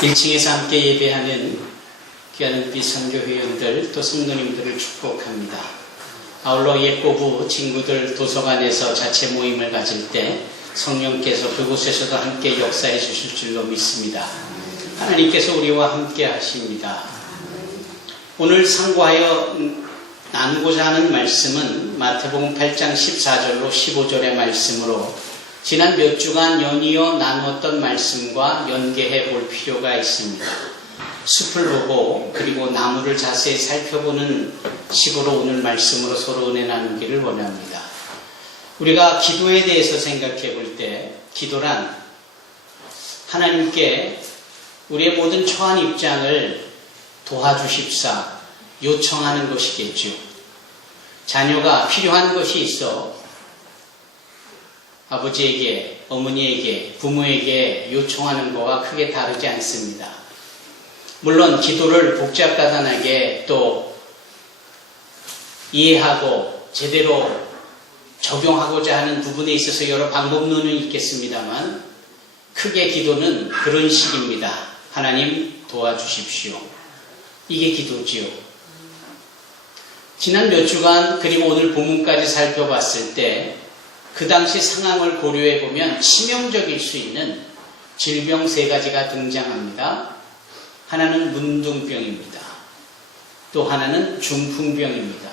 1층에서 함께 예배하는 귀한 우리 선교회원들 또 성도님들을 축복합니다. 아울러 예꼬부 친구들 도서관에서 자체 모임을 가질 때 성령께서 그곳에서도 함께 역사해 주실 줄로 믿습니다. 하나님께서 우리와 함께 하십니다. 오늘 상고하여 나누고자 하는 말씀은 마태복음 8장 14절로 15절의 말씀으로 지난 몇 주간 연이어 나누었던 말씀과 연계해 볼 필요가 있습니다. 숲을 보고 그리고 나무를 자세히 살펴보는 식으로 오늘 말씀으로 서로 은혜 나누기를 원합니다. 우리가 기도에 대해서 생각해 볼 때 기도란 하나님께 우리의 모든 처한 입장을 도와주십사 요청하는 것이겠죠. 자녀가 필요한 것이 있어 아버지에게, 어머니에게, 부모에게 요청하는 것과 크게 다르지 않습니다. 물론 기도를 복잡다단하게 또 이해하고 제대로 적용하고자 하는 부분에 있어서 여러 방법론은 있겠습니다만 크게 기도는 그런 식입니다. 하나님 도와주십시오. 이게 기도지요. 지난 몇 주간 그리고 오늘 본문까지 살펴봤을 때 그 당시 상황을 고려해 보면 치명적일 수 있는 질병 3가지가 등장합니다. 하나는 문둥병입니다. 또 하나는 중풍병입니다.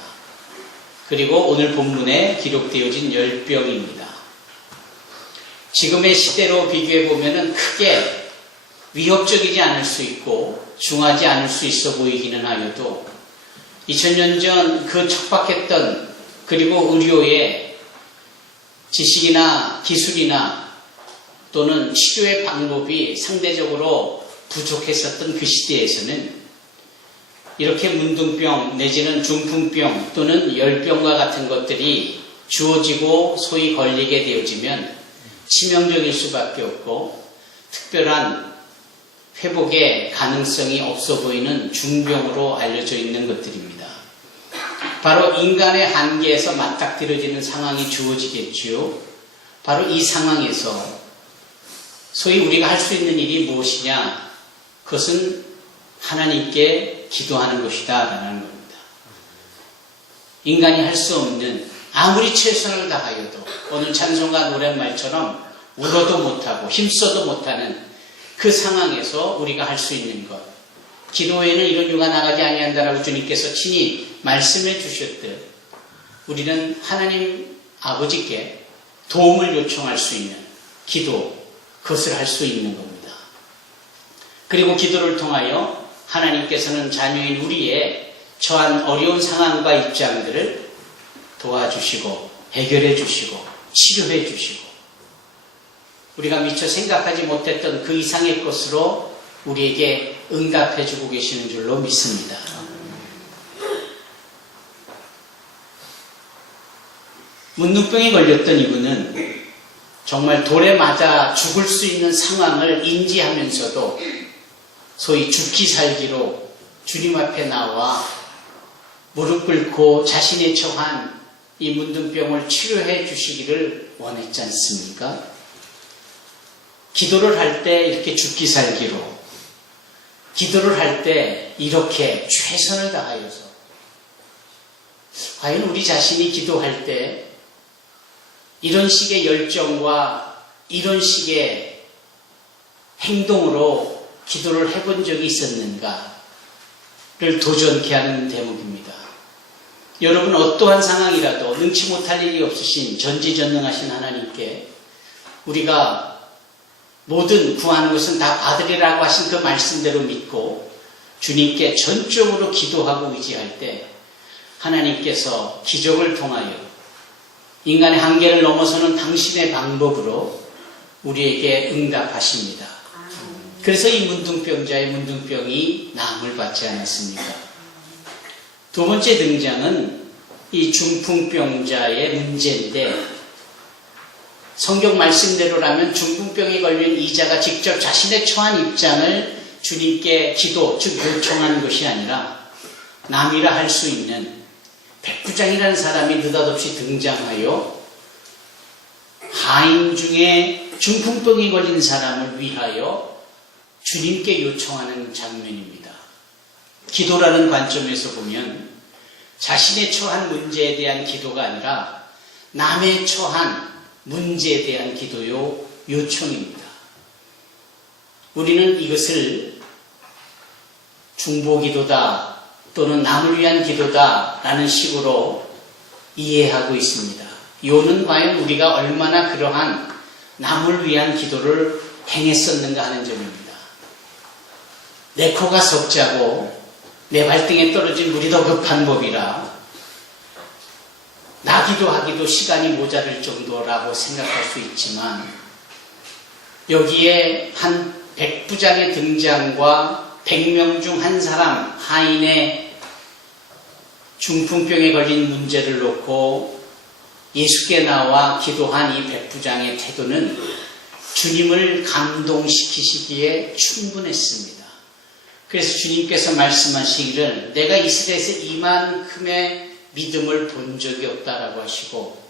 그리고 오늘 본문에 기록되어진 열병입니다. 지금의 시대로 비교해 보면 크게 위협적이지 않을 수 있고 중하지 않을 수 있어 보이기는 하여도 2000년 전 그 척박했던 그리고 의료의 지식이나 기술이나 또는 치료의 방법이 상대적으로 부족했었던 그 시대에서는 이렇게 문둥병 내지는 중풍병 또는 열병과 같은 것들이 주어지고 소위 걸리게 되어지면 치명적일 수밖에 없고 특별한 회복의 가능성이 없어 보이는 중병으로 알려져 있는 것들입니다. 바로 인간의 한계에서 맞닥뜨려지는 상황이 주어지겠지요. 바로 이 상황에서 소위 우리가 할 수 있는 일이 무엇이냐? 그것은 하나님께 기도하는 것이다 라는 겁니다. 인간이 할 수 없는 아무리 최선을 다하여도 오늘 찬송가 노랫말처럼 울어도 못하고 힘써도 못하는 그 상황에서 우리가 할 수 있는 것. 기도에는 이런 유가 나가지 아니한다라고 주님께서 친히 말씀해 주셨듯 우리는 하나님 아버지께 도움을 요청할 수 있는 기도, 그것을 할 수 있는 겁니다. 그리고 기도를 통하여 하나님께서는 자녀인 우리의 처한 어려운 상황과 입장들을 도와주시고 해결해 주시고 치료해 주시고 우리가 미처 생각하지 못했던 그 이상의 것으로 우리에게 응답해 주고 계시는 줄로 믿습니다. 문둥병에 걸렸던 이분은 정말 돌에 맞아 죽을 수 있는 상황을 인지하면서도 소위 죽기 살기로 주님 앞에 나와 무릎 꿇고 자신의 처한 이 문둥병을 치료해 주시기를 원했지 않습니까? 기도를 할 때 이렇게 죽기 살기로 기도를 할 때 이렇게 최선을 다하여서 과연 우리 자신이 기도할 때 이런 식의 열정과 이런 식의 행동으로 기도를 해본 적이 있었는가를 도전케 하는 대목입니다. 여러분 어떠한 상황이라도 능치 못할 일이 없으신 전지전능하신 하나님께 우리가 모든 구하는 것은 다 받으리라고 하신 그 말씀대로 믿고 주님께 전적으로 기도하고 의지할 때 하나님께서 기적을 통하여 인간의 한계를 넘어서는 당신의 방법으로 우리에게 응답하십니다. 그래서 이 문둥병자의 문둥병이 나음을 받지 않았습니까? 두 번째 등장은 이 중풍병자의 문제인데 성경 말씀대로라면 중풍병에 걸린 이자가 직접 자신의 처한 입장을 주님께 기도, 즉 요청하는 것이 아니라 남이라 할 수 있는 백부장이라는 사람이 느닷없이 등장하여 하인 중에 중풍병이 걸린 사람을 위하여 주님께 요청하는 장면입니다. 기도라는 관점에서 보면 자신의 처한 문제에 대한 기도가 아니라 남의 처한 문제에 대한 기도요, 요청입니다. 우리는 이것을 중보기도다 또는 남을 위한 기도다라는 식으로 이해하고 있습니다. 요는 과연 우리가 얼마나 그러한 남을 위한 기도를 행했었는가 하는 점입니다. 내 코가 석자고 내 발등에 떨어진 물이 더 급한 법이라 나 기도하기도 시간이 모자랄 정도라고 생각할 수 있지만 여기에 한 백부장의 등장과 100명 중 한 사람 하인의 중풍병에 걸린 문제를 놓고 예수께 나와 기도한 이 백부장의 태도는 주님을 감동시키시기에 충분했습니다. 그래서 주님께서 말씀하시기를 내가 이스라엘에서 이만큼의 믿음을 본 적이 없다라고 하시고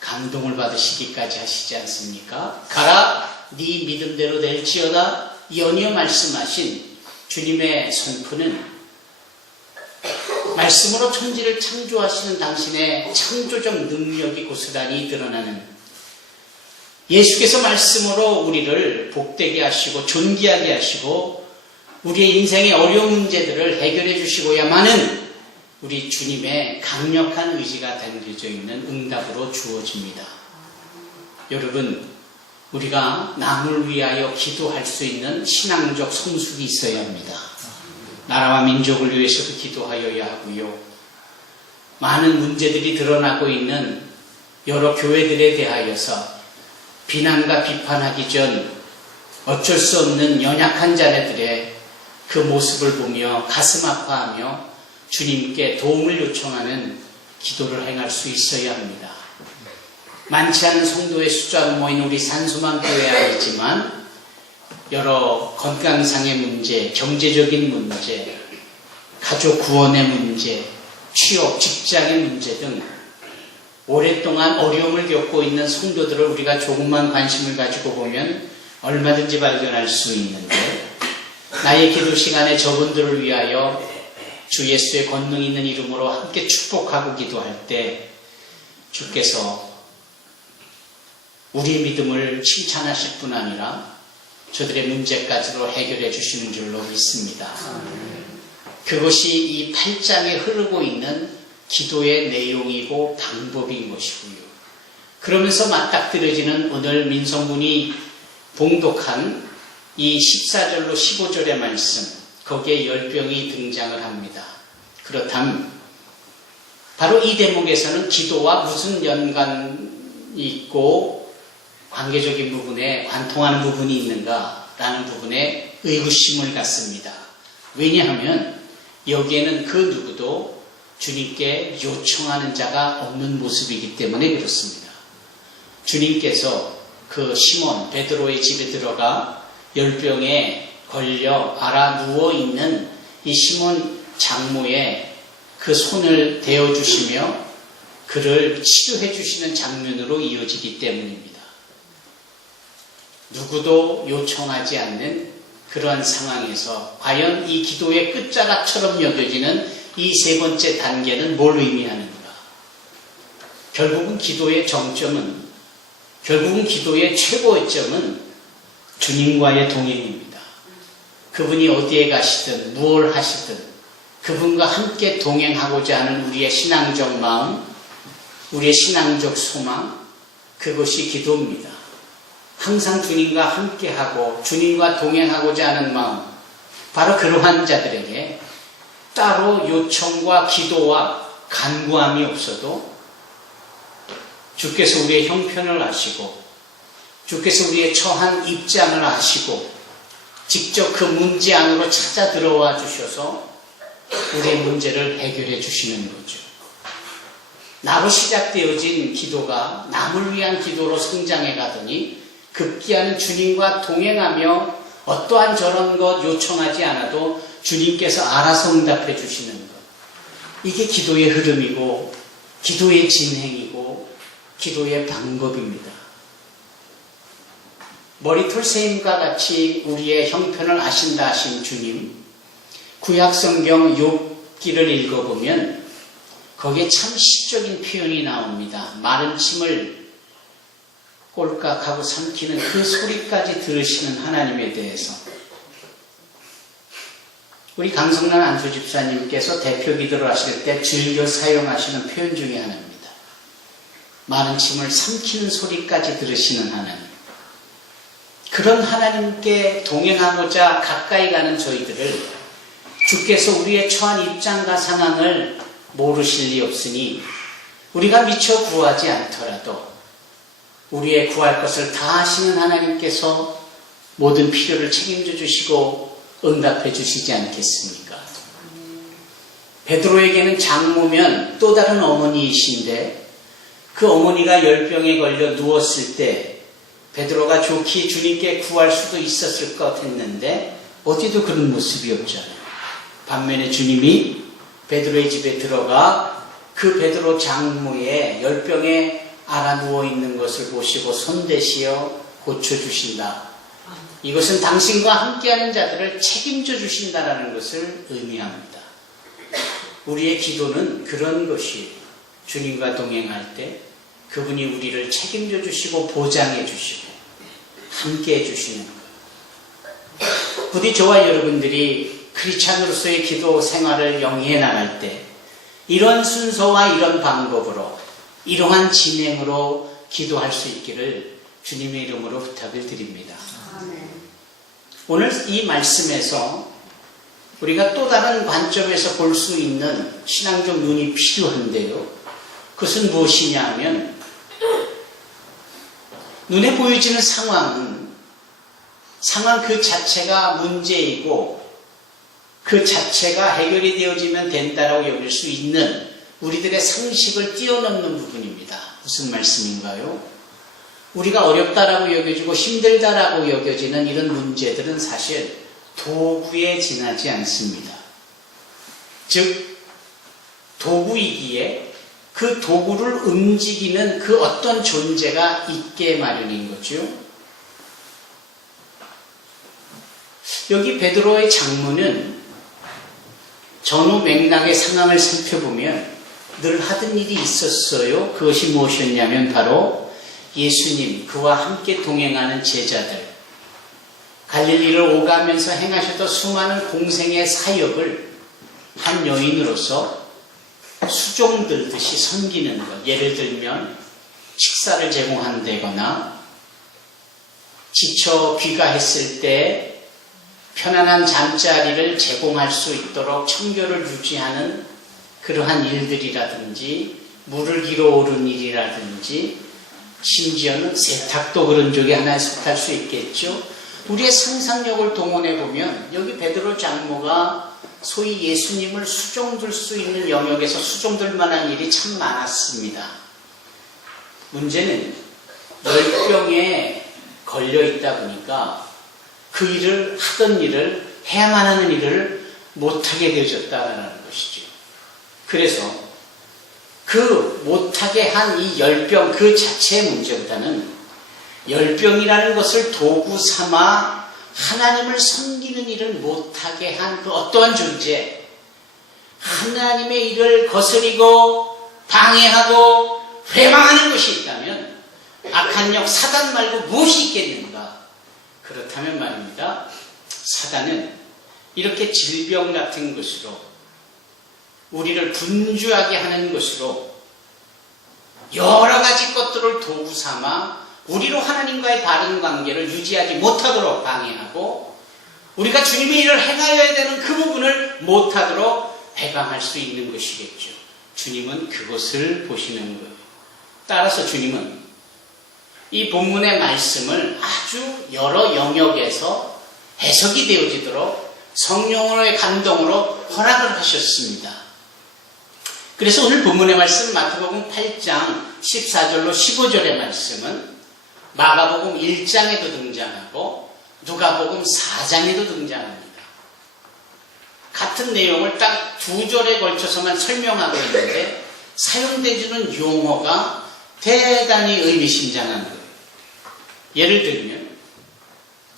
감동을 받으시기까지 하시지 않습니까? 가라 네 믿음대로 될지어다 연이어 말씀하신 주님의 선포는 말씀으로 천지를 창조하시는 당신의 창조적 능력이 고스란히 드러나는 예수께서 말씀으로 우리를 복되게 하시고 존귀하게 하시고 우리의 인생의 어려운 문제들을 해결해 주시고야만은 우리 주님의 강력한 의지가 담겨져 있는 응답으로 주어집니다. 여러분, 우리가 남을 위하여 기도할 수 있는 신앙적 성숙이 있어야 합니다. 나라와 민족을 위해서도 기도하여야 하고요. 많은 문제들이 드러나고 있는 여러 교회들에 대하여서 비난과 비판하기 전 어쩔 수 없는 연약한 자녀들의 그 모습을 보며 가슴 아파하며 주님께 도움을 요청하는 기도를 행할 수 있어야 합니다. 많지 않은 성도의 숫자로 모인 우리 산소만 교회 아니지만 여러 건강상의 문제, 경제적인 문제, 가족 구원의 문제, 취업, 직장의 문제 등 오랫동안 어려움을 겪고 있는 성도들을 우리가 조금만 관심을 가지고 보면 얼마든지 발견할 수 있는데 나의 기도 시간에 저분들을 위하여 주 예수의 권능 있는 이름으로 함께 축복하고 기도할 때 주께서 우리의 믿음을 칭찬하실 뿐 아니라 저들의 문제까지도 해결해 주시는 줄로 믿습니다. 그것이 이 8장에 흐르고 있는 기도의 내용이고 방법인 것이고요. 그러면서 맞닥뜨려지는 오늘 민성군이 봉독한 이 14절로 15절의 말씀, 거기에 열병이 등장을 합니다. 그렇다면 바로 이 대목에서는 기도와 무슨 연관이 있고 관계적인 부분에 관통하는 부분이 있는가라는 부분에 의구심을 갖습니다. 왜냐하면 여기에는 그 누구도 주님께 요청하는 자가 없는 모습이기 때문에 그렇습니다. 주님께서 그 시몬 베드로의 집에 들어가 열병에 걸려 알아 누워있는 이 시몬 장모의 그 손을 대어주시며 그를 치료해 주시는 장면으로 이어지기 때문입니다. 누구도 요청하지 않는 그러한 상황에서 과연 이 기도의 끝자락처럼 여겨지는 이 세 번째 단계는 뭘 의미하는가? 결국은 기도의 정점은, 결국은 기도의 최고의 점은 주님과의 동행입니다. 그분이 어디에 가시든 무엇을 하시든 그분과 함께 동행하고자 하는 우리의 신앙적 마음, 우리의 신앙적 소망, 그것이 기도입니다. 항상 주님과 함께하고 주님과 동행하고자 하는 마음, 바로 그러한 자들에게 따로 요청과 기도와 간구함이 없어도 주께서 우리의 형편을 아시고 주께서 우리의 처한 입장을 아시고 직접 그 문제 안으로 찾아 들어와 주셔서 우리의 문제를 해결해 주시는 거죠. 나로 시작되어진 기도가 남을 위한 기도로 성장해 가더니 급기야는 주님과 동행하며 어떠한 저런 것 요청하지 않아도 주님께서 알아서 응답해 주시는 것. 이게 기도의 흐름이고 기도의 진행이고 기도의 방법입니다. 머리털 세임과 같이 우리의 형편을 아신다 하신 주님, 구약성경 욥기를 읽어보면 거기에 참 시적인 표현이 나옵니다. 마른 침을 꼴깍하고 삼키는 그 소리까지 들으시는 하나님에 대해서 우리 강성란 안수집사님께서 대표 기도를 하실 때 즐겨 사용하시는 표현 중에 하나입니다. 마른 침을 삼키는 소리까지 들으시는 하나님. 그런 하나님께 동행하고자 가까이 가는 저희들을 주께서 우리의 처한 입장과 상황을 모르실 리 없으니 우리가 미처 구하지 않더라도 우리의 구할 것을 다 하시는 하나님께서 모든 필요를 책임져 주시고 응답해 주시지 않겠습니까? 베드로에게는 장모면 또 다른 어머니이신데 그 어머니가 열병에 걸려 누웠을 때 베드로가 좋게 주님께 구할 수도 있었을 것 했는데 어디도 그런 모습이 없잖아요. 반면에 주님이 베드로의 집에 들어가 그 베드로 장모의 열병에 알아 누워있는 것을 보시고 손대시어 고쳐주신다. 이것은 당신과 함께하는 자들을 책임져 주신다라는 것을 의미합니다. 우리의 기도는 그런 것이에요. 주님과 동행할 때 그분이 우리를 책임져 주시고 보장해 주시고 함께해 주시는 것. 부디 저와 여러분들이 크리스찬으로서의 기도 생활을 영위해 나갈 때 이런 순서와 이런 방법으로 이러한 진행으로 기도할 수 있기를 주님의 이름으로 부탁을 드립니다. 오늘 이 말씀에서 우리가 또 다른 관점에서 볼 수 있는 신앙적 눈이 필요한데요. 그것은 무엇이냐 하면 눈에 보여지는 상황 그 자체가 문제이고 그 자체가 해결이 되어지면 된다라고 여길 수 있는 우리들의 상식을 뛰어넘는 부분입니다. 무슨 말씀인가요? 우리가 어렵다라고 여겨지고 힘들다라고 여겨지는 이런 문제들은 사실 도구에 지나지 않습니다. 즉 도구이기에 그 도구를 움직이는 그 어떤 존재가 있게 마련인 거죠. 여기 베드로의 장모는 전후 맥락의 상황을 살펴보면 늘 하던 일이 있었어요. 그것이 무엇이었냐면 바로 예수님, 그와 함께 동행하는 제자들, 갈릴리를 오가면서 행하셨던 수많은 공생의 사역을 한 여인으로서 수종 들듯이 섬기는 것. 예를 들면 식사를 제공한다거나 지쳐 귀가했을 때 편안한 잠자리를 제공할 수 있도록 청결을 유지하는 그러한 일들이라든지 물을 길어 오른 일이라든지 심지어는 세탁도 그런 쪽에 하나에 속할 수 있겠죠. 우리의 상상력을 동원해 보면 여기 베드로 장모가 소위 예수님을 수종들 수 있는 영역에서 수종들 만한 일이 참 많았습니다. 문제는 열병에 걸려 있다 보니까 그 일을 하던 일을 해야만 하는 일을 못하게 되어졌다는 것이죠. 그래서 그 못하게 한 이 열병 그 자체의 문제보다는 열병이라는 것을 도구 삼아 하나님을 섬기는 일을 못하게 한 그 어떠한 존재, 하나님의 일을 거스리고 방해하고 회방하는 것이 있다면 악한 영 사단 말고 무엇이 있겠는가? 그렇다면 말입니다. 사단은 이렇게 질병 같은 것으로 우리를 분주하게 하는 것으로 여러 가지 것들을 도구 삼아 우리로 하나님과의 바른 관계를 유지하지 못하도록 방해하고 우리가 주님의 일을 행하여야 되는 그 부분을 못하도록 해방할 수 있는 것이겠죠. 주님은 그것을 보시는 거예요. 따라서 주님은 이 본문의 말씀을 아주 여러 영역에서 해석이 되어지도록 성령의 감동으로 허락을 하셨습니다. 그래서 오늘 본문의 말씀 마태복음 8장 14절로 15절의 말씀은 마가복음 1장에도 등장하고 누가복음 4장에도 등장합니다. 같은 내용을 딱 두 절에 걸쳐서만 설명하고 있는데 사용되는 용어가 대단히 의미심장한 거예요. 예를 들면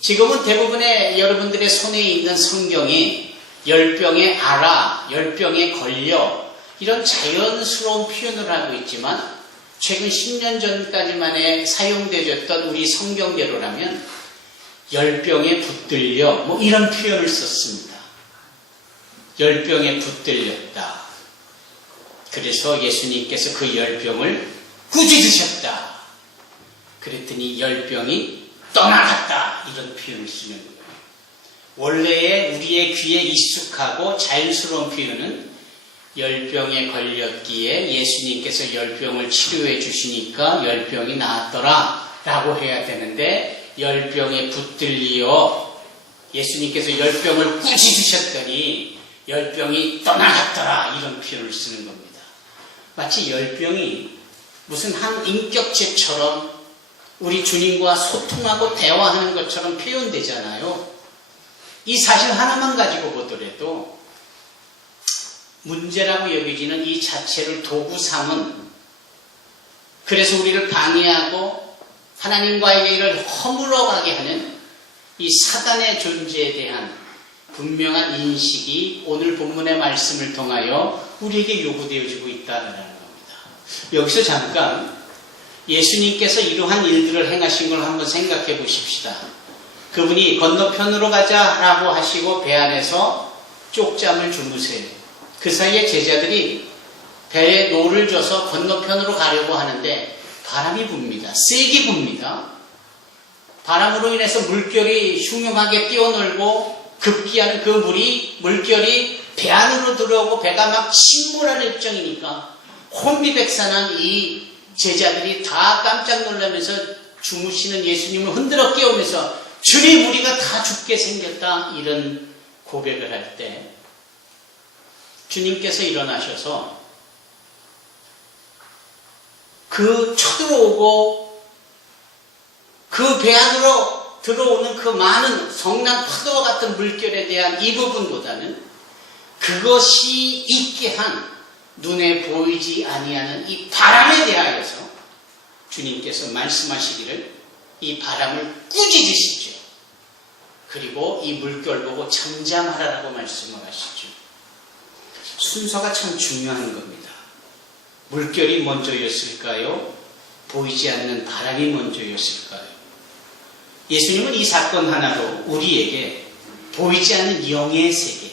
지금은 대부분의 여러분들의 손에 있는 성경이 열병에 앓아, 열병에 걸려 이런 자연스러운 표현을 하고 있지만 최근 10년 전까지만에 사용되었던 우리 성경대로라면 열병에 붙들려 뭐 이런 표현을 썼습니다. 열병에 붙들렸다. 그래서 예수님께서 그 열병을 꾸짖으셨다. 그랬더니 열병이 떠나갔다. 이런 표현을 쓰는 거예요. 원래의 우리의 귀에 익숙하고 자연스러운 표현은 열병에 걸렸기에 예수님께서 열병을 치료해 주시니까 열병이 나았더라 라고 해야 되는데 열병에 붙들리어 예수님께서 열병을 꾸짖으셨더니 열병이 떠나갔더라 이런 표현을 쓰는 겁니다. 마치 열병이 무슨 한 인격체처럼 우리 주님과 소통하고 대화하는 것처럼 표현되잖아요. 이 사실 하나만 가지고 보더라도 문제라고 여겨지는 이 자체를 도구 삼은, 그래서 우리를 방해하고 하나님과의 일을 허물어가게 하는 이 사단의 존재에 대한 분명한 인식이 오늘 본문의 말씀을 통하여 우리에게 요구되어지고 있다는 겁니다. 여기서 잠깐 예수님께서 이러한 일들을 행하신 걸 한번 생각해 보십시다. 그분이 건너편으로 가자라고 하시고 배 안에서 쪽잠을 주무세요. 그 사이에 제자들이 배에 노를 져서 건너편으로 가려고 하는데 바람이 붑니다. 세게 붑니다. 바람으로 인해서 물결이 흉흉하게 뛰어놀고 급기야는 그 물결이 배 안으로 들어오고 배가 막 침몰할 일정이니까 혼비백산한 이 제자들이 다 깜짝 놀라면서 주무시는 예수님을 흔들어 깨우면서 주님, 우리가 다 죽게 생겼다 이런 고백을 할 때 주님께서 일어나셔서 그 쳐들어오고 그 배 안으로 들어오는 그 많은 성난 파도와 같은 물결에 대한 이 부분보다는 그것이 있게 한 눈에 보이지 아니하는 이 바람에 대하여서 주님께서 말씀하시기를 이 바람을 꾸짖으시죠. 그리고 이 물결 보고 잠잠하라라고 말씀을 하시죠. 순서가 참 중요한 겁니다. 물결이 먼저였을까요? 보이지 않는 바람이 먼저였을까요? 예수님은 이 사건 하나로 우리에게 보이지 않는 영의 세계,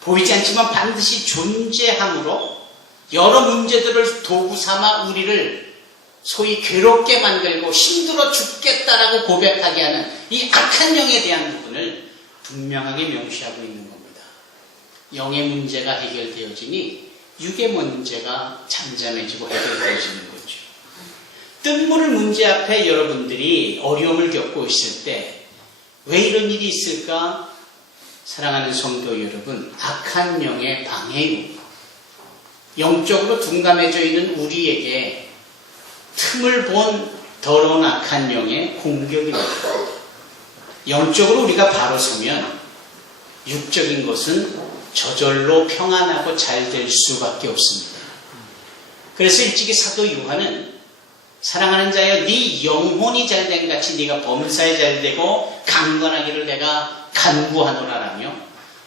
보이지 않지만 반드시 존재함으로 여러 문제들을 도구 삼아 우리를 소위 괴롭게 만들고 힘들어 죽겠다라고 고백하게 하는 이 악한 영에 대한 부분을 분명하게 명시하고 있는 겁니다. 영의 문제가 해결되어지니 육의 문제가 잠잠해지고 해결되어지는 거죠. 뜬물 문제 앞에 여러분들이 어려움을 겪고 있을 때 왜 이런 일이 있을까? 사랑하는 성도 여러분, 악한 영의 방해요. 영적으로 둔감해져 있는 우리에게 틈을 본 더러운 악한 영의 공격입니다. 영적으로 우리가 바로 서면 육적인 것은 저절로 평안하고 잘 될 수밖에 없습니다. 그래서 일찍이 사도 요한은 사랑하는 자여 네 영혼이 잘된 같이 네가 범사에 잘되고 강건하기를 내가 간구하노라라며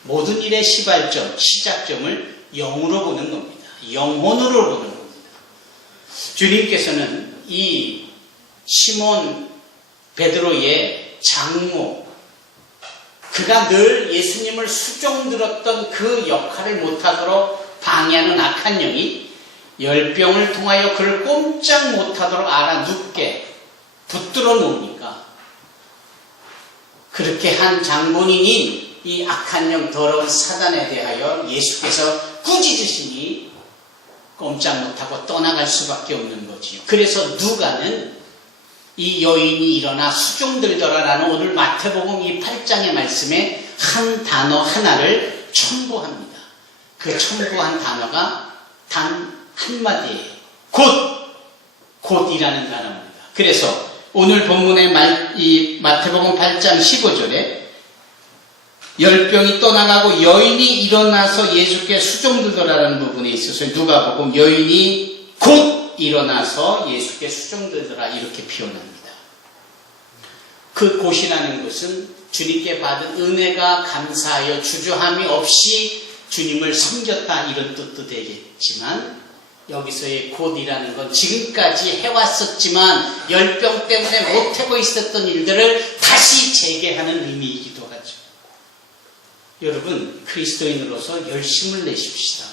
모든 일의 시발점, 시작점을 영으로 보는 겁니다. 영혼으로 보는 겁니다. 주님께서는 이 시몬 베드로의 장모, 그가 늘 예수님을 수종들었던 그 역할을 못하도록 방해하는 악한 영이 열병을 통하여 그를 꼼짝 못하도록 알아눕게 붙들어 놓으니까 그렇게 한 장본인인 이 악한 영 더러운 사단에 대하여 예수께서 꾸짖으시니 꼼짝 못하고 떠나갈 수밖에 없는 거지요. 그래서 누가는 이 여인이 일어나 수종들더라라는 오늘 마태복음 이 8장의 말씀에 한 단어 하나를 첨부합니다. 그 첨부한 단어가 단 한마디예요. 곧이라는 단어입니다. 그래서 오늘 본문의 이 마태복음 8장 15절에 열병이 떠나가고 여인이 일어나서 예수께 수종들더라라는 부분에 있어서 누가복음 여인이 곧 일어나서 예수께 수종들더라 이렇게 표현합니다. 그 곧이라는 것은 주님께 받은 은혜가 감사하여 주저함이 없이 주님을 섬겼다 이런 뜻도 되겠지만, 여기서의 곧이라는 건 지금까지 해왔었지만 열병 때문에 못하고 있었던 일들을 다시 재개하는 의미이기도 하죠. 여러분, 그리스도인으로서 열심을 내십시다.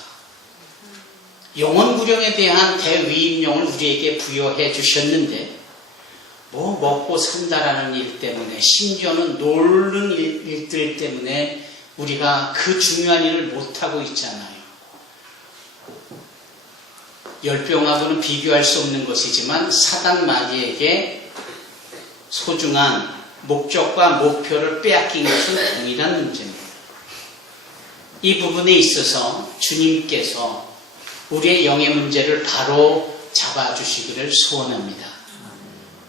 영혼구령에 대한 대위임령을 우리에게 부여해 주셨는데, 뭐 먹고 산다라는 일 때문에, 심지어는 놀는 일들 때문에 우리가 그 중요한 일을 못하고 있잖아요. 열병하고는 비교할 수 없는 것이지만 사단 마귀에게 소중한 목적과 목표를 빼앗긴 것은 동일한 문제입니다. 이 부분에 있어서 주님께서 우리의 영의 문제를 바로 잡아주시기를 소원합니다.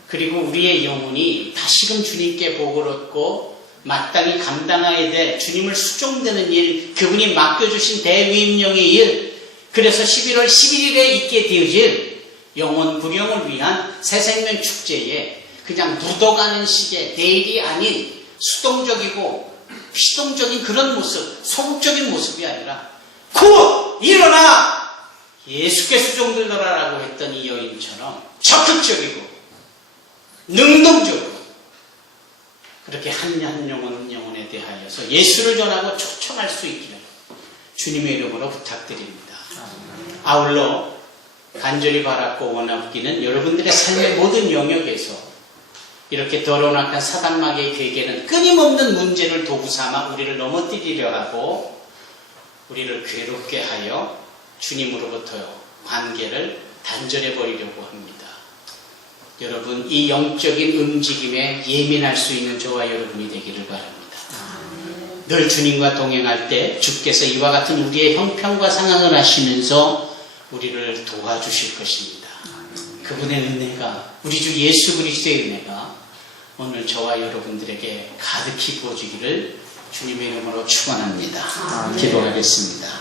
그리고 우리의 영혼이 다시금 주님께 복을 얻고 마땅히 감당해야 될 주님을 수종되는 일, 그분이 맡겨주신 대위임령의 일, 그래서 11월 11일에 있게 되어질 영혼 구령을 위한 새생명 축제에 그냥 묻어가는 식의 내일이 아닌 수동적이고 피동적인 그런 모습, 소극적인 모습이 아니라 곧 일어나 예수께 수종들더라라고 했던 이 여인처럼 적극적이고 능동적으로 그렇게 한 영혼에 대하여서 예수를 전하고 초청할 수 있기를 주님의 이름으로 부탁드립니다. 아울러 간절히 바랐고 원하기는 여러분들의 삶의 모든 영역에서 이렇게 더러운 악한 사단마귀의 괴계는 끊임없는 문제를 도구 삼아 우리를 넘어뜨리려 하고 우리를 괴롭게 하여 주님으로부터 관계를 단절해 버리려고 합니다. 여러분, 이 영적인 움직임에 예민할 수 있는 저와 여러분이 되기를 바랍니다. 늘 주님과 동행할 때 주께서 이와 같은 우리의 형편과 상황을 하시면서 우리를 도와주실 것입니다. 그분의 은혜가, 우리 주 예수 그리스도의 은혜가 오늘 저와 여러분들에게 가득히 부어지기를 주님의 이름으로 축원합니다. 기도하겠습니다.